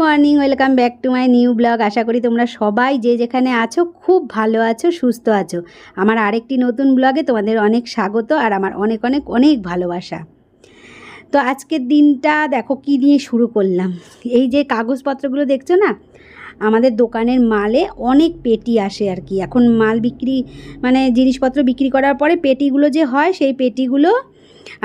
Morning, welcome back to my new blog. আশা করি তোমরা সবাই যে যেখানে আছো খুব ভালো আছো, সুস্থ আছো। আমার আরেকটি নতুন ব্লগে তোমাদের অনেক স্বাগত আর আমার অনেক অনেক অনেক ভালোবাসা। তো আজকের দিনটা দেখো কি দিয়ে শুরু করলাম। এই যে কাগজপত্রগুলো দেখছ না? আমাদের দোকানের মালে অনেক পেটি আসে আর কি। এখন মাল বিক্রি মানে জিনিসপত্র বিক্রি করার পরে পেটিগুলো যে হয়, সেই পেটিগুলো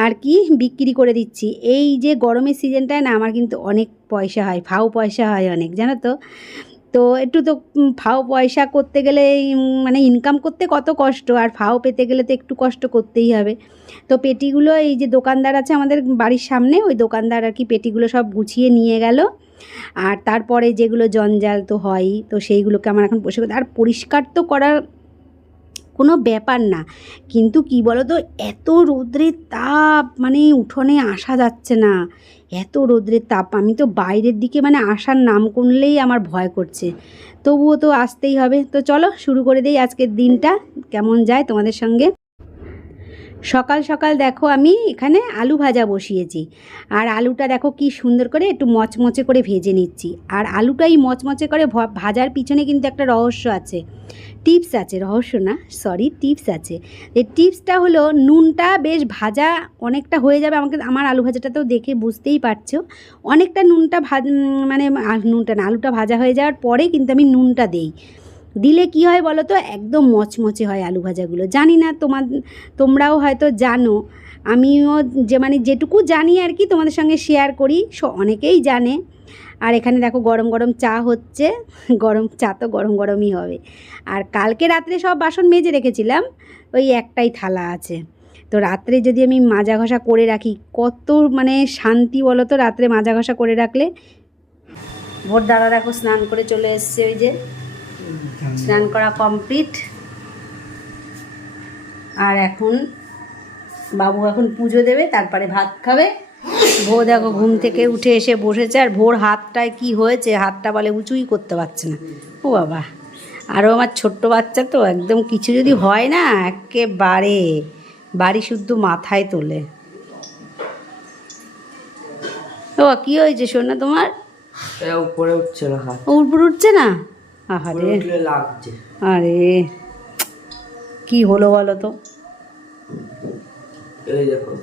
আর কি বিক্রি করে দিচ্ছি। এই যে গরমের সিজনটায় না আমার কিন্তু অনেক পয়সা হয়, ফাও পয়সা হয় অনেক, জানো তো? তো একটু তো ফাও পয়সা করতে গেলে মানে ইনকাম করতে কত কষ্ট, আর ফাও পেতে গেলে তো একটু কষ্ট করতেই হবে। তো পেটিগুলো এই যে দোকানদার আছে আমাদের বাড়ির সামনে, ওই দোকানদার আর কি পেটিগুলো সব গুছিয়ে নিয়ে গেল। আর তারপরে যেগুলো জঞ্জাল তো হয়ই, তো সেইগুলোকে আমার এখন বসে আর পরিষ্কার তো করার কোনো ব্যাপার না। কিন্তু কি বলো তো এত রৌদ্রের তাপ মানে উঠোনে আসা যাচ্ছে না। এত রৌদ্রের তাপ, আমি তো বাইরের দিকে মানে আসার নাম করলেই আমার ভয় করছে। তবুও তো আসতেই হবে। তো চলো শুরু করে দিই আজকের দিনটা। কেমন যায় তোমাদের সঙ্গে? সকাল সকাল দেখো আমি এখানে আলু ভাজা বসিয়েছি। আর আলুটা দেখো কি সুন্দর করে একটু মচমচে করে ভেজে নিচ্ছি। আর আলুটাই মচমচে করে ভাজার পিছনে কিন্তু একটা রহস্য আছে। টিপস আছে, রহস্য না সরি টিপস আছে। এই টিপসটা হলো, নুনটা বেশ ভাজা অনেকটা হয়ে যাবে, আমাকে, আমার আলু ভাজাটা তো দেখে বুঝতেই পারছ। অনেকটা নুনটা ভাজ মানে নুনটা না, আলুটা ভাজা হয়ে যাওয়ার পরে কিন্তু আমি নুনটা দেই। দিলে কি হয় বলো তো, একদম মচমচে হয় আলু ভাজাগুলো। জানি না তোমার তোমরাও হয়তো জানো, আমিও যে মানে যেটুকু জানি আর কি তোমাদের সঙ্গে শেয়ার করি অনেকেই জানে। আর এখানে দেখো গরম গরম চা হচ্ছে, গরম চা তো গরম গরমই হবে। আর কালকে রাত্রে সব বাসন মেজে রেখেছিলাম, ওই একটাই থালা আছে। তো রাত্রে যদি আমি মাজা ঘষা করে রাখি, কত মানে শান্তি বলো তো রাত্রে মাজা ঘষা করে রাখলে? ভোর দাদা দেখো স্নান করে চলে এসছে ওই যে। স্নান করা কমপ্লিট। আর এখন বাবু এখন পুজো দেবে, তারপরে ভাত খাবে। ভোর দেখো ঘুম থেকে উঠে এসে বসেছে আর ভোর হাতটায় কি হয়েছে? হাতটা বলে উঁচুই করতে পারছে না। ও বাবা। আরও আমার ছোট্ট বাচ্চা তো একদম কিছু যদি হয় না একেবারে বাড়ি শুদ্ধ মাথায় তোলে। ও কি হয়েছে সোনা তোমার? উপরে উঠছে না উপর উঠছে না? আহারে। আরে কি হলো বলো তো? এই দেখো।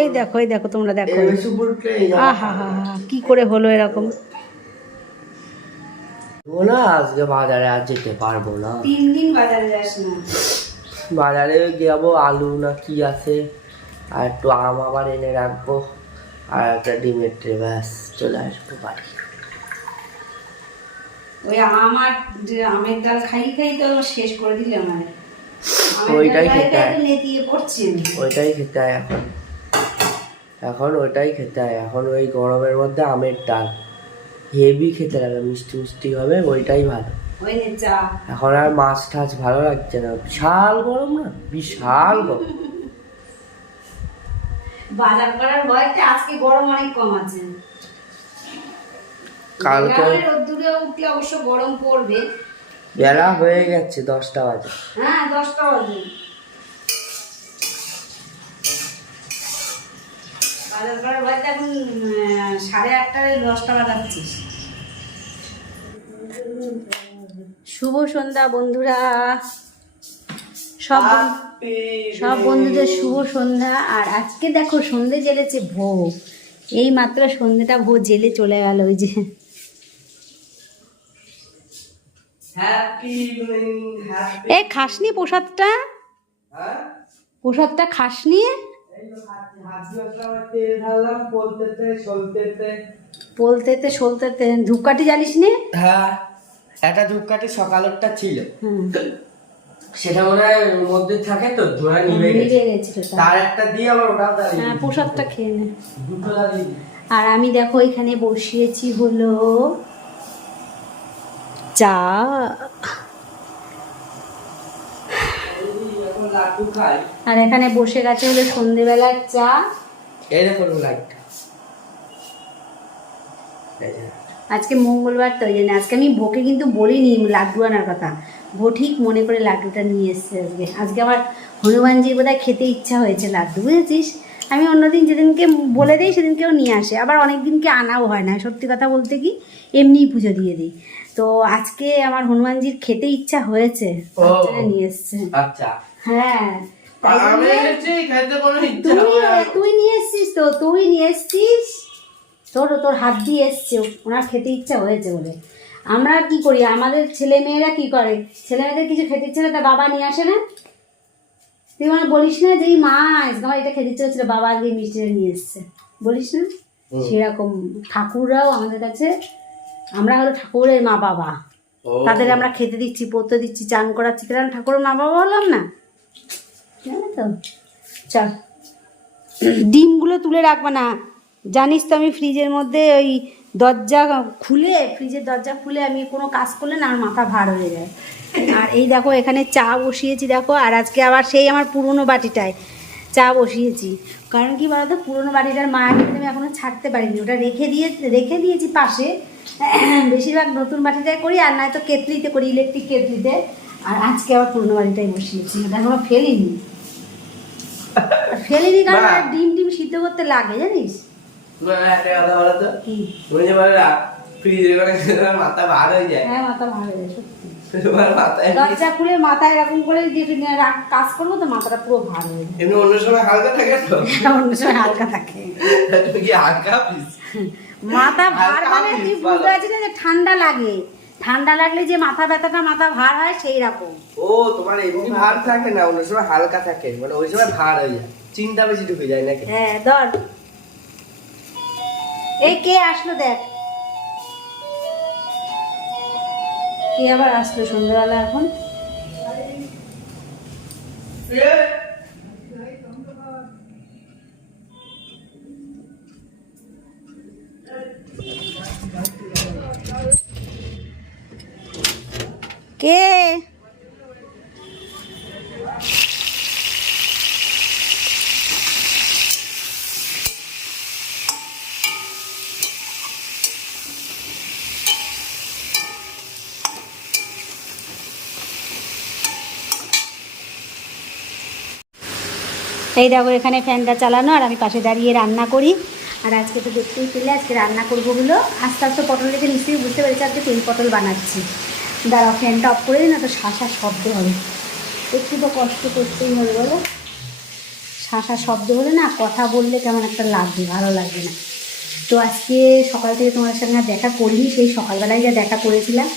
এই দেখো এই দেখো তোমরা দেখো। আহা হা হা কি করে হলো এরকম? না আজকে বাজারে আর যেতে পারব না। তিন দিন বাজারে যাস না। বাজারে যাব আলু না কি আছে আর একটু আম আবার এনে রাখব আর একটা ডিমের ট্রে ব্যাস চলে আসব বাড়ি। ওই আমার আমের ডাল খাই খাই তো শেষ করে দিলে মানে ওইটাই খেতে। ওইটাই খেতে এখন। এখন ওটাই খেতে হয়। এখন ওই গরমের মধ্যে আমের ডাল। হেভি খেতে লাগে মিষ্টি মিষ্টি হবে ওইটাই ভালো। এখন আর মাছ টাছ ভালো লাগছে না। বিশাল গরম না? বিশাল গরম। বাজার করার ভয়তে আজকে গরম অনেক কম আছে। কালকে রোদ্দুরে উঠলে অবশ্য গরম পড়বে। বেলা হয়ে গেছে দশটা বাজে। হ্যাঁ দশটা বাজে। বাজার করার ভয়তে এখন সাড়ে আটটায় দশটা বাজাচ্ছিস শুভ সন্ধ্যা বন্ধুরা। সব সব বন্ধুদের শুভ সন্ধ্যা। আর আজকে দেখো সন্ধে জেলেছে ভো এই মাত্র সন্ধেটা ভো জেলে চলে গেল ওই যে। হ্যাপি হ্যাপি এ খাসনি প্রসাদটা? হ্যাঁ? প্রসাদটা খাসনি? সলতেতে ধূপকাঠি জ্বালিস নে। হ্যাঁ একটা ধূপকাঠি সকালেরটা ছিল। সেটা মনে হয় মধ্যে থাকে তো ধোয়া নিভে গেছে নিভে গেছিল তা। তার একটা দিয়ে আবার ওটাও দাঁড়িয়ে হ্যাঁ প্রসাদটা খেয়ে নে। দুটো দাঁড়িয়ে আর আমি দেখো এখানে বসিয়েছি হলো চা এখন লাড্ডু খাই আর এখানে বসে গেছে হলো সন্ধেবেলার চা। এই দেখো লাইট আজকে মঙ্গলবার তো জন্য আজকে আমি ভোকে কিন্তু বলিনি লাড্ডু আনার কথা। ভো ঠিক মনে করে লাড্ডুটা নিয়ে এসছে আজকে। আজকে আমার হনুমানজির বোধহয় খেতে ইচ্ছা হয়েছে লাড্ডু বুঝেছিস? আমি অন্যদিন যেদিনকে বলে দিই সেদিনকেও নিয়ে আসে। আবার অনেক দিনকে আনাও হয় না। সত্যি কথা বলতে কি এমনিই পুজো দিয়ে দিই। তো আজকে আমার হনুমানজির খেতে ইচ্ছা হয়েছে। নিয়ে এসছে। আচ্ছা। হ্যাঁ। তাই নিয়ে এসছিস তো তুই নিয়ে এসছিস? তোর তোর হাত দিয়ে এসছে ওনার খেতে ইচ্ছা হয়েছে বলে। আমরা কি করি? আমাদের ছেলে মেয়েরা কি করে? ছেলে মেয়েদের কিছু খেতে ইচ্ছে তার বাবা নিয়ে আসে না? তুই মানে বলিস না যে মা আমার এটা খেতে ইচ্ছে হচ্ছিল বাবা এই মিষ্টিটা নিয়ে এসছে। বলিস না? সেরকম ঠাকুররাও আমাদের কাছে আমরা হলো ঠাকুরের মা বাবা তাদের আমরা খেতে দিচ্ছি পড়তে দিচ্ছি চান করাচ্ছি। তাহলে ঠাকুরের মা বাবা বললাম না? তো? ডিমগুলো তুলে রাখবে না। জানিস তো আমি ফ্রিজের মধ্যে ওই দরজা খুলে, ফ্রিজের দরজা খুলে আমি কোনো কাজ করলে না আমার মাথা ভার হয়ে যায়। আর এই দেখো, এখানে চা বসিয়েছি দেখো, আর আজকে আবার সেই আমার পুরনো বাটিটায় চা বসিয়েছি। কারণ কি বলতো, পুরনো বাটিটার মায়াকে আমি এখনও ছাড়তে পারিনি। ওটা রেখে দিয়ে, রেখে দিয়েছি পাশে। বেশিরভাগ নতুন বাটিটায় করি, আর নয়তো কেতলিতে করি, ইলেকট্রিক কেতলিতে আর আজকে আবার পুরনো বাড়িটাই বসিয়েছি। ওটা এখনও ফেলিনি। ফেলিনি কারণ ডিম টিম সিদ্ধ করতে লাগে জানিস? একটা কথা বলো তো? তুমি যে বলে ফ্রিজে করে মাথা ভার হয়ে যায়। হ্যাঁ মাথা ভালো হয়ে যায়, সত্যি। মাথায় দরজা খুলে মাথায় এরকম করে কাজ করব তো মাথাটা পুরো ভালো হয়ে যায়। এমনি অন্য সময় হালকা থাকে তো? অন্য সময় হালকা থাকে। তুমি কি হালকা মাথা ভার মানে হাফিজ, তুই বুঝতে পারছিস না যে ঠান্ডা লাগে। ঠান্ডা লাগলে যে মাথা ব্যথাটা মাথা ভার হয় সেই রকম। ও তোমার এমনি ভার থাকে না অন্য সময় হালকা থাকে মানে ওই সময় ভার হয়ে যায় চিন্তা বেশি ঢুকে যায় নাকি? হ্যাঁ ধর। এই কে আসলো দেখ। কে আবার আসলো সন্ধ্যাবেলা এখন কে এই দেখো এখানে ফ্যানটা চালানো, আর আমি পাশে দাঁড়িয়ে রান্না করি। আর আজকে তো দেখতেই পেলে, আজকে রান্না করব বলো আস্তে আস্তে পটল দেখে নিশ্চয়ই বুঝতে পেরেছি, আজকে তেল পটল বানাচ্ছি। দাঁড়াও, ফ্যানটা অফ করে দিই, না তো শাঁসা শব্দ হবে। একটু তো কষ্ট করতেই হবে, বলো। শাঁসা শব্দ হলে না কথা বললে কেমন একটা লাগবে, ভালো লাগবে না। তো আজকে সকাল থেকে তোমার সঙ্গে দেখা করিনি, সেই সকালবেলায় যা দেখা করেছিলাম।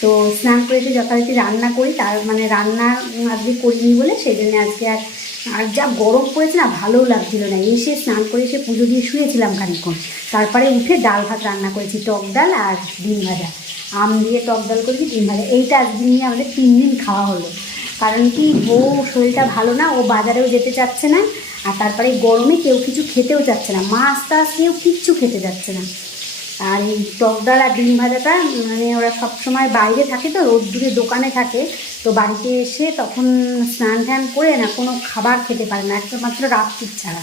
তো স্নান করে এসে যথারীতি রান্না করি, তার মানে রান্না আজকে করিনি বলে, সেই জন্য আজকে আর আর যা গরম পড়েছে না, ভালোও লাগছিল না। এসে স্নান করে এসে পুজো দিয়ে শুয়েছিলাম খানিক্ষণ তারপরে উঠে ডাল ভাত রান্না করেছি, টক ডাল আর ডিম ভাজা। আম দিয়ে টক ডাল করেছি, ডিম ভাজা। এইটা আজকে নিয়ে আমাদের তিন দিন খাওয়া হলো। কারণ কি, বউ শরীরটা ভালো না, ও বাজারেও যেতে চাচ্ছে না, আর তারপরে গরমে কেউ কিছু খেতেও চাচ্ছে না। মাছ টাছ কেউ কিচ্ছু খেতে যাচ্ছে না। আর এই টক ডাল আর ডিম ভাজাটা মানে ওরা সবসময় বাইরে থাকে তো, রোদ্দুরে দোকানে থাকে। তো বাড়িতে এসে তখন স্নান টান করে না কোনো খাবার খেতে পারে না একমাত্র রাত্রির ছাড়া।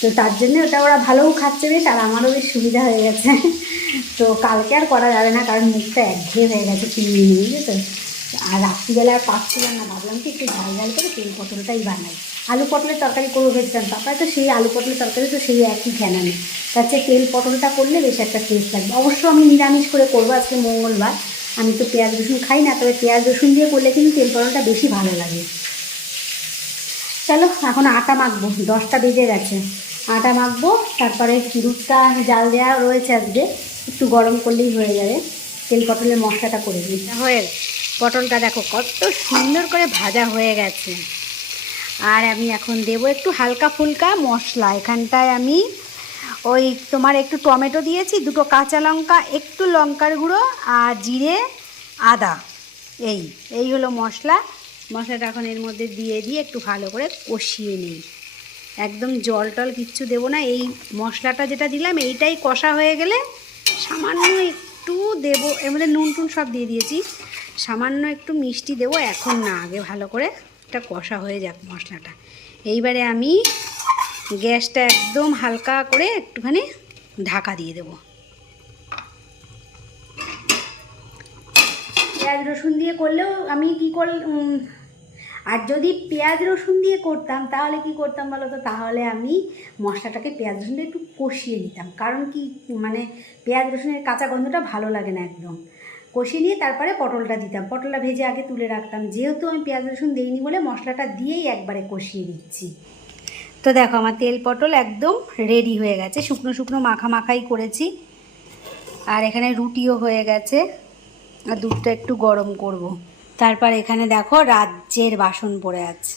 তো তার জন্য ওটা ওরা ভালোও খাচ্ছে বেশ, আর আমারও বেশ সুবিধা হয়ে গেছে। তো কালকে আর করা যাবে না, কারণ মুখটা একঘেয়ে হয়ে গেছে দিন, বুঝলি তো। আর রাত্রিবেলা আর পাচ্ছিলাম না, ভাবলাম কি একটু ঝাল ঝাল করে তেল পটলটাই বানাই। আলু পটলের তরকারি করব ভেবেছিলাম। তারপরে তো সেই আলু পটলের তরকারি তো সেই একই ঘ্যানা নেই। তার চেয়ে তেল পটলটা করলে বেশ একটা টেস্ট লাগবে। অবশ্য আমি নিরামিষ করে করব আজকে মঙ্গলবার। আমি তো পেঁয়াজ রসুন খাই না, তবে পেঁয়াজ রসুন দিয়ে করলে কিন্তু তেল পটলটা বেশি ভালো লাগে। চলো, এখন আটা মাখবো। দশটা বেজে গেছে। আটা মাখবো, তারপরে দুধটা জাল দেওয়া রয়েছে আজকে। একটু গরম করলেই হয়ে যাবে। তেল পটলের মশলাটা করে দিই। হয়ে পটলটা দেখো কত সুন্দর করে ভাজা হয়ে গেছে। আর আমি এখন দেবো একটু হালকা ফুলকা মশলা। এখানটায় আমি ওই তোমার একটু টমেটো দিয়েছি, দুটো কাঁচা লঙ্কা, একটু লঙ্কার গুঁড়ো আর জিরে, আদা। এই এই হলো মশলা। মশলাটা এখন এর মধ্যে দিয়ে দিয়ে একটু ভালো করে কষিয়ে নিই। একদম জল টল কিচ্ছু দেবো না। এই মশলাটা যেটা দিলাম, এইটাই কষা হয়ে গেলে সামান্য একটু দেবো। এর মধ্যে নুন টুন সব দিয়ে দিয়েছি। সামান্য একটু মিষ্টি দেবো, এখন না, আগে ভালো করে এটা কষা হয়ে যাক মশলাটা। এইবারে আমি গ্যাসটা একদম হালকা করে একটুখানি ঢাকা দিয়ে দেবো। পেঁয়াজ রসুন দিয়ে করলেও আমি কি কর আর যদি পেঁয়াজ রসুন দিয়ে করতাম, তাহলে কি করতাম বলো তো? তাহলে আমি মশলাটাকে পেঁয়াজ রসুন দিয়ে একটু কষিয়ে নিতাম। কারণ কি মানে পেঁয়াজ রসুনের কাঁচা গন্ধটা ভালো লাগে না একদম। কষিয়ে নিয়ে তারপরে পটলটা দিতাম। পটলটা ভেজে আগে তুলে রাখতাম। যেহেতু আমি পেঁয়াজ রসুন দিইনি বলে মশলাটা দিয়েই একবারে কষিয়ে দিচ্ছি তো দেখো, আমার তেল পটল একদম রেডি হয়ে গেছে। শুকনো শুকনো মাখা মাখাই করেছি। আর এখানে রুটিও হয়ে গেছে। আর দুধটা একটু গরম করব। তারপর এখানে দেখো, রাজ্যের বাসন পড়ে আছে।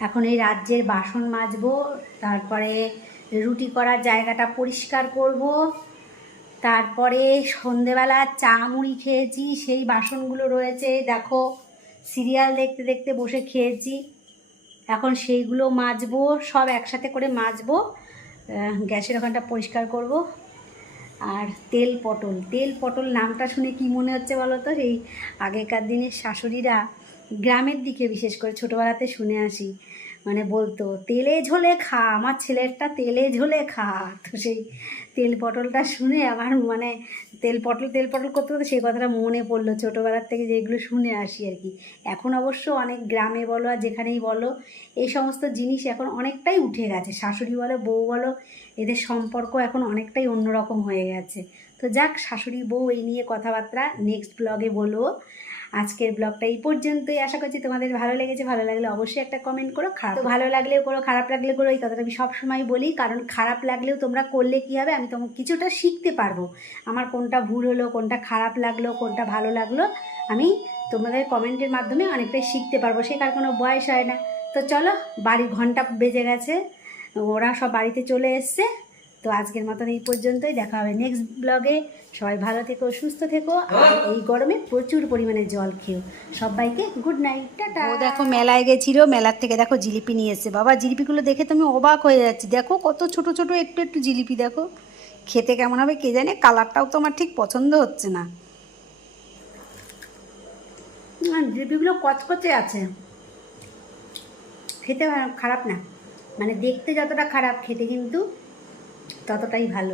এখন এই রাজ্যের বাসন মাজবো। তারপরে রুটি করার জায়গাটা পরিষ্কার করব। তারপরে সন্ধেবেলা চা মুড়ি খেয়েছি, সেই বাসনগুলো রয়েছে, দেখো, সিরিয়াল দেখতে দেখতে বসে খেয়েছি। এখন সেইগুলো মাজবো, সব একসাথে করে মাজবো গ্যাসের ওখানটা পরিষ্কার করব। আর তেল পটল তেল পটল নামটা শুনে কি মনে হচ্ছে বলো তো? সেই আগেকার দিনের শাশুড়িরা গ্রামের দিকে বিশেষ করে ছোটোবেলাতে শুনে আসি। মানে বলতো, তেলে ঝোলে খা, আমার ছেলেরটা তেলে ঝোলে খা। তো সেই তেল পটলটা শুনে আমার মানে তেল পটল তেল পটল করতে করতে সেই কথাটা মনে পড়ল ছোটোবেলার থেকে যেগুলো শুনে আসি আর কি। এখন অবশ্য অনেক গ্রামে বলো আর যেখানেই বলো, এই সমস্ত জিনিস এখন অনেকটাই উঠে গেছে। শাশুড়ি বলো, বউ বলো, এদের সম্পর্ক এখন অনেকটাই অন্যরকম হয়ে গেছে। তো যাক, শাশুড়ি, বউ এই নিয়ে কথাবার্তা নেক্সট ব্লগে বলব। আজকের ব্লগটা এই পর্যন্তই। আশা করছি তোমাদের ভালো লেগেছে। ভালো লাগলে অবশ্যই একটা কমেন্ট করো। খারাপ ভালো লাগলেও করো, খারাপ লাগলেও করো, এই কথাটা আমি সবসময় বলি। কারণ খারাপ লাগলেও তোমরা করলে কি হবে? আমি তোমাকে কিছুটা শিখতে পারব। আমার কোনটা ভুল হলো, কোনটা খারাপ লাগল, কোনটা ভালো লাগল, আমি তোমাদের কমেন্টের মাধ্যমে অনেকটাই শিখতে পারব। শেখার কোনো বয়স হয় না। তো চলো, বাড়ি ঘণ্টা বেজে গেছে। ওরা সব বাড়িতে চলে এসছে। তো আজকের মতন এই পর্যন্তই। দেখা হবে নেক্সট ব্লগে সবাই ভালো থেকো সুস্থ থেকো। আর এই গরমে প্রচুর পরিমাণে জল খেও। সবাইকে গুড নাইট টাটা। ও দেখো মেলায় গেছিল মেলার থেকে দেখো জিলিপি নিয়ে এসছে। বাবা জিলিপিগুলো দেখে তুমি অবাক হয়ে যাচ্ছি। দেখো কত ছোট ছোট একটু একটু জিলিপি দেখো। খেতে কেমন হবে কে জানে? কালারটাও তো আমার ঠিক পছন্দ হচ্ছে না জিলিপিগুলো কচকচে আছে। খেতে খারাপ না। মানে দেখতে যতটা খারাপ খেতে কিন্তু ততটাই ভালো।